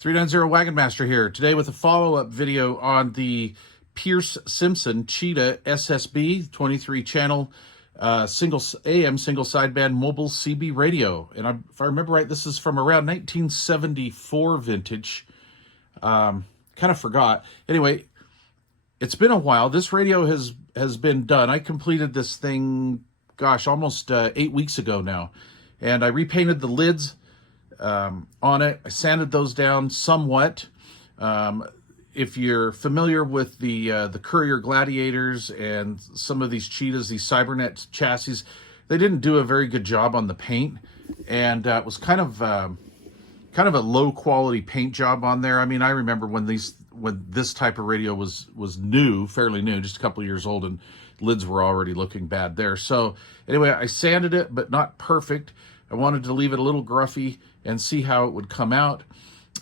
390 Wagon Master here, today with a follow-up video on the Pearce Simpson Cheetah SSB 23 channel single AM single sideband mobile CB radio. And if I remember right, this is from around 1974 vintage. Kind of forgot. Anyway, it's been a while. This radio has been done. I completed this thing, gosh, almost 8 weeks ago now. And I repainted the lids on it. I sanded those down somewhat. If you're familiar with the Courier Gladiators and some of these Cheetahs, these Cybernet chassis, they didn't do a very good job on the paint, and it was kind of a low quality paint job on there. I mean, I remember when this type of radio was new, fairly new, just a couple of years old, and lids were already looking bad there. So anyway, I sanded it, but not perfect. I wanted to leave it a little gruffy and see how it would come out.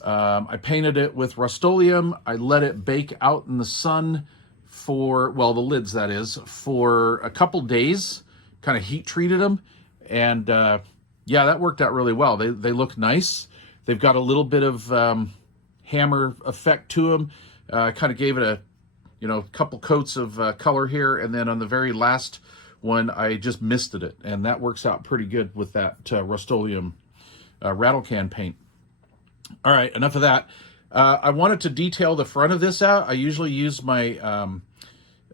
I painted it with Rust-Oleum. I let it bake out in the sun for, well, the lids that is, for a couple days, kind of heat treated them. And yeah, that worked out really well. They look nice. They've got a little bit of hammer effect to them. Kind of gave it a, couple coats of color here. And then on the very last one, I just misted it. And that works out pretty good with that Rust-Oleum rattle can paint. All right, enough of that. I wanted to detail the front of this out. I usually use my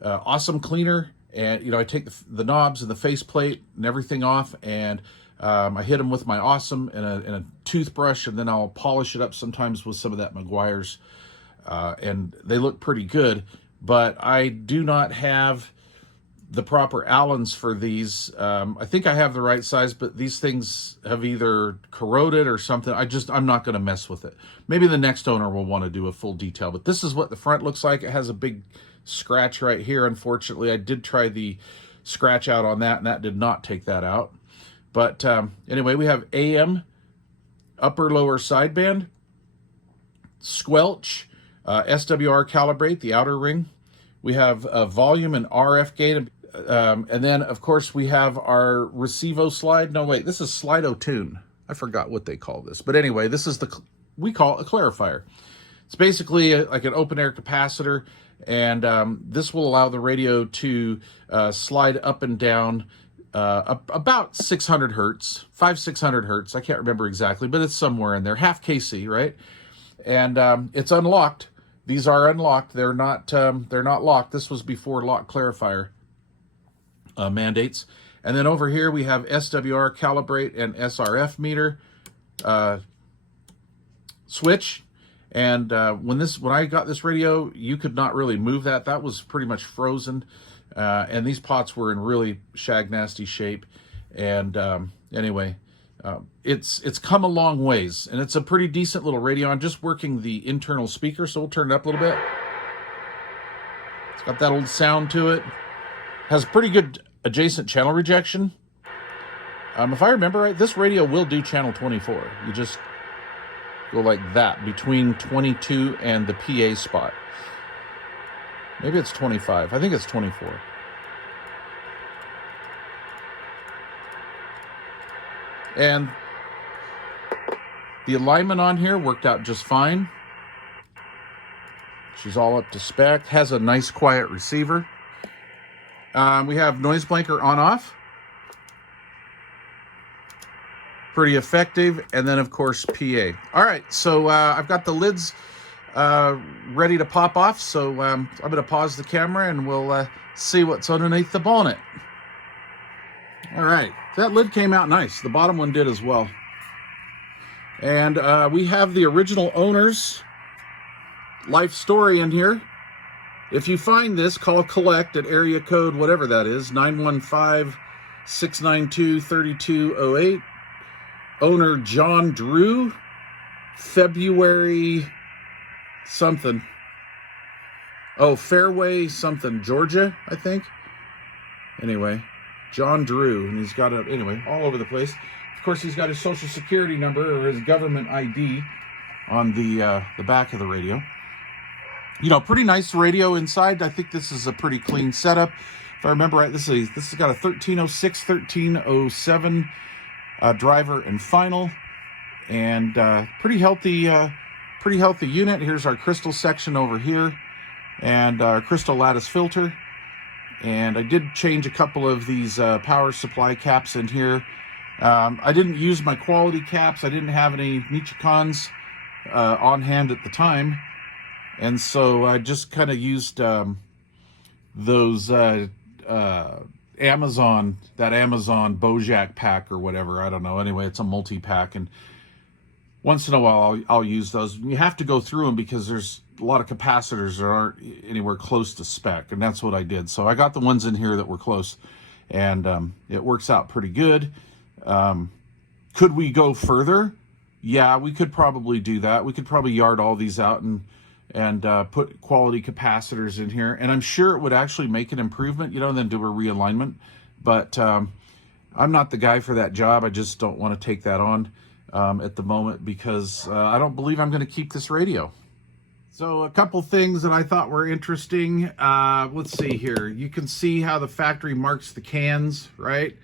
Awesome cleaner, and I take the knobs and the faceplate and everything off, and I hit them with my Awesome and a toothbrush, and then I'll polish it up sometimes with some of that Meguiar's, and they look pretty good. But I do not have the proper Allens for these. I think I have the right size, but these things have either corroded or something. I'm not going to mess with it. Maybe the next owner will want to do a full detail, but this is what the front looks like. It has a big scratch right here. Unfortunately, I did try the scratch out on that, and that did not take that out. But anyway, we have AM, upper lower sideband, squelch, SWR calibrate, the outer ring. We have volume and RF gain. And then, of course, we have our Receivo slide. No, wait, this is Slido Tune. I forgot what they call this. But anyway, this is we call it a clarifier. It's basically like an open air capacitor. And this will allow the radio to slide up and down about 600 hertz, 500-600 hertz. I can't remember exactly, but it's somewhere in there. Half KC, right? And it's unlocked. These are unlocked. They're not locked. This was before lock clarifier mandates. And then over here we have SWR calibrate and SRF meter switch. And when I got this radio, you could not really move that. That was pretty much frozen. And these pots were in really shag nasty shape. And anyway, it's come a long ways, and it's a pretty decent little radio. I'm just working the internal speaker, so we'll turn it up a little bit. It's got that old sound to it. Has pretty good adjacent channel rejection. If I remember right, this radio will do channel 24. You just go like that between 22 and the PA spot. Maybe it's 25. I think it's 24. And the alignment on here worked out just fine. She's all up to spec. Has a nice quiet receiver. We have noise blanker on off. Pretty effective. And then, of course, PA. All right, so I've got the lids ready to pop off. So I'm going to pause the camera and we'll see what's underneath the bonnet. All right, that lid came out nice. The bottom one did as well. And we have the original owner's life story in here. If you find this, call collect at area code, whatever that is, 915-692-3208. Owner John Drew, February something. Oh, Fairway something, Georgia, I think. Anyway, John Drew, and he's got anyway, all over the place. Of course, he's got his social security number or his government ID on the back of the radio. Pretty nice radio inside. I think this is a pretty clean setup. If I remember right, this has got a 1306, 1307 driver and final, and pretty healthy pretty healthy unit. Here's our crystal section over here, and our crystal lattice filter. And I did change a couple of these power supply caps in here. I didn't use my quality caps. I didn't have any Michicons on hand at the time, and so I just kind of used those Amazon Bojack pack or whatever. I don't know. Anyway, it's a multi-pack, and once in a while I'll use those. You have to go through them because there's a lot of capacitors that aren't anywhere close to spec, and that's what I did. So I got the ones in here that were close, and it works out pretty good. Could we go further? Yeah, we could probably do that. We could probably yard all these out and put quality capacitors in here, and I'm sure it would actually make an improvement, you know, and then do a realignment. But I'm not the guy for that job. I just don't want to take that on at the moment because I don't believe I'm going to keep this radio. So a couple things that I thought were interesting. Let's see here. You can see how the factory marks the cans, right?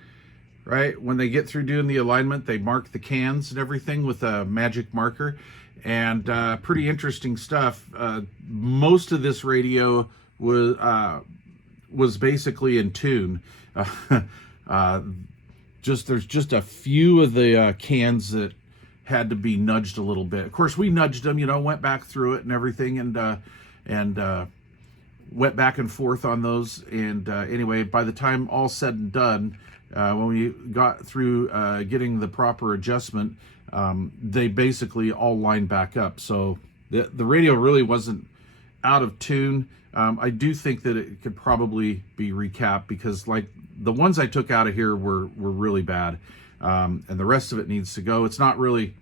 When they get through doing the alignment, they mark the cans and everything with a magic marker. And pretty interesting stuff. Most of this radio was basically in tune. There's just a few of the cans that had to be nudged a little bit. Of course, we nudged them, you know, went back through it and everything, and went back and forth on those. And anyway, by the time all said and done, when we got through getting the proper adjustment, they basically all lined back up. So the radio really wasn't out of tune. I do think that it could probably be recapped because, like, the ones I took out of here were really bad, and the rest of it needs to go. It's not really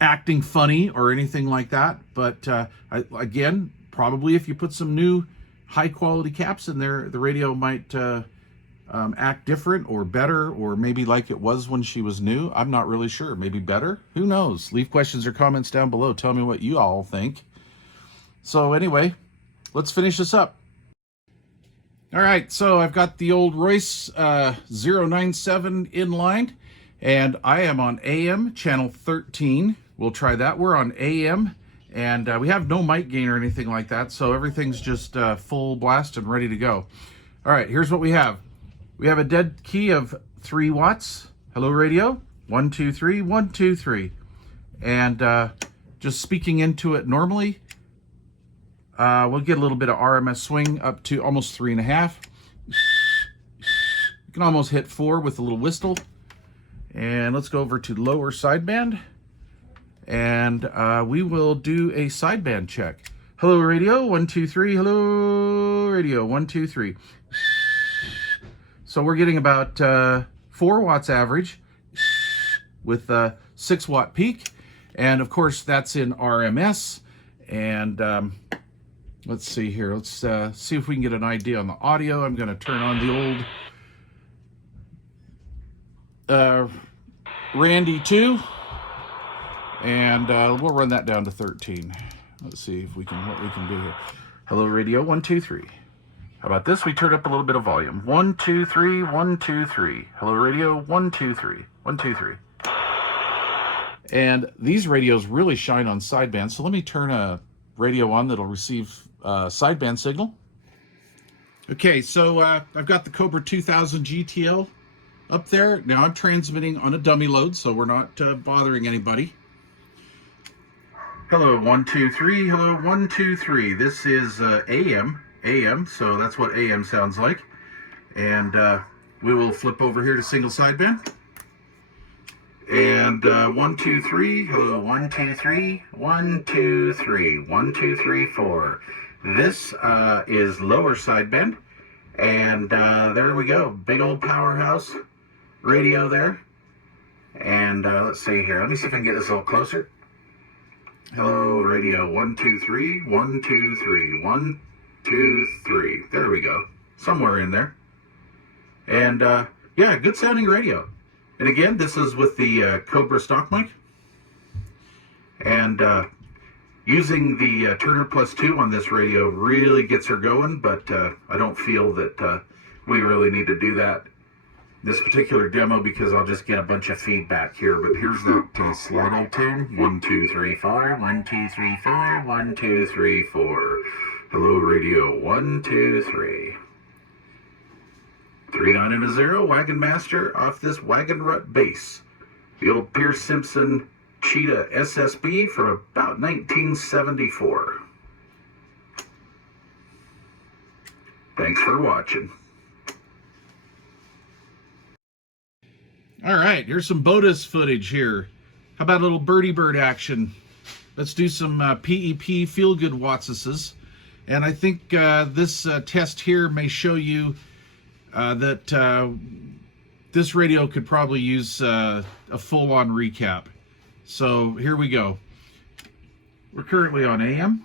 acting funny or anything like that, but again, probably if you put some new high quality caps in there, the radio might act different or better, or maybe like it was when she was new. I'm not really sure. Maybe better. Who knows? Leave questions or comments down below. Tell me what you all think. So anyway, let's finish this up. All right, so I've got the old Royce 097 inlined, and I am on AM channel 13. We'll try that. We're on AM, and we have no mic gain or anything like that, so everything's just full blast and ready to go. All right, here's what we have. We have a dead key of 3 watts. Hello, radio. 1, 2, 3, 1, 2, 3. And just speaking into it normally, we'll get a little bit of RMS swing up to almost 3.5. You can almost hit 4 with a little whistle. And let's go over to lower sideband. And we will do a sideband check. Hello, radio. 1, 2, 3. Hello, radio. 1, 2, 3. So we're getting about 4 watts average with a 6 watt peak. And of course, that's in RMS. And let's see here. Let's see if we can get an idea on the audio. I'm going to turn on the old Randy 2. And we'll run that down to 13. Let's see if we can what we can do here. Hello, radio. 1, 2, 3. How about this? We turn up a little bit of volume. 1, 2, 3, 1, 2, 3. Hello, radio. 1, 2, 3. 1, 2, 3. And these radios really shine on sideband. So let me turn a radio on that'll receive sideband signal. Okay, so I've got the Cobra 2000 GTL up there. Now I'm transmitting on a dummy load, so we're not bothering anybody. Hello, 1, 2, 3. Hello, 1, 2, 3. This is AM, so that's what AM sounds like. And we will flip over here to single sideband. And 1, 2, 3. Hello, 1, 2, 3. 1, 2, 3. 1, 2, 3, 4. This is lower sideband. And there we go. Big old powerhouse radio there. And let's see here. Let me see if I can get this a little closer. Hello, radio. 1, 2, 3. 1, 2, 3. 1, 2, 3. There we go. Somewhere in there. And yeah, good sounding radio. And again, this is with the Cobra stock mic. And using the Turner Plus 2 on this radio really gets her going, but I don't feel that we really need to do that this particular demo because I'll just get a bunch of feedback here. But here's that Slido tune. 1, 2, 3, 4. 1, 2, 3, 4. 1, 2, 3, 4. Hello, radio. 1, 2, 3. 3 9 and a 0. Wagon Master off this Wagon Rut bass. The old Pearce Simpson Cheetah SSB from about 1974. Thanks for watching. All right, here's some BOTUS footage here. How about a little birdie bird action? Let's do some PEP feel-good Watsises. And I think this test here may show you that this radio could probably use a full-on recap. So here we go. We're currently on AM.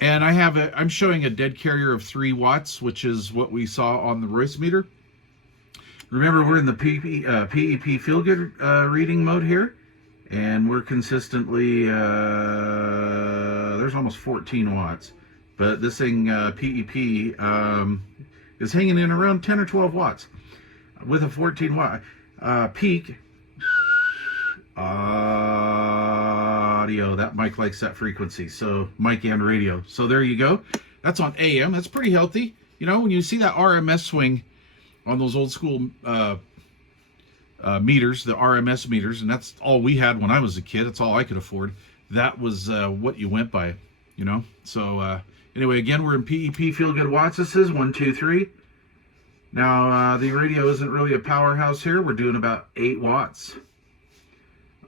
And I'm showing a dead carrier of 3 watts, which is what we saw on the Royce meter. Remember, we're in the PEP feel-good reading mode here, and we're consistently, there's almost 14 watts, but this thing, PEP, is hanging in around 10 or 12 watts with a 14 watt peak. Audio, that mic likes that frequency, so mic and radio. So there you go. That's on AM. That's pretty healthy. You know, when you see that RMS swing on those old school meters, the RMS meters, and that's all we had when I was a kid. That's all I could afford. That was what you went by, you know. So anyway, again, we're in PEP Feel Good Watts. This is 1, 2, 3. Now the radio isn't really a powerhouse here. We're doing about 8 watts.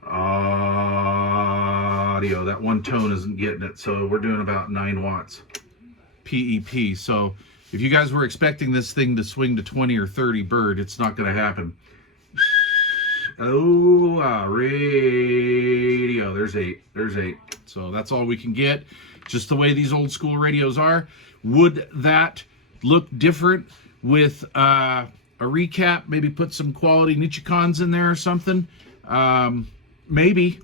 Audio, that one tone isn't getting it, so we're doing about 9 watts PEP. So if you guys were expecting this thing to swing to 20 or 30 bird, it's not going to happen. Oh, radio, there's 8. There's 8. So that's all we can get. Just the way these old school radios are. Would that look different with a recap? Maybe put some quality Nichicons in there or something. Maybe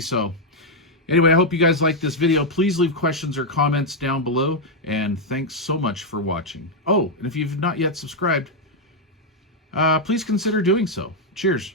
so. Anyway, I hope you guys like this video. Please leave questions or comments down below, and thanks so much for watching. Oh, and if you've not yet subscribed, please consider doing so. Cheers.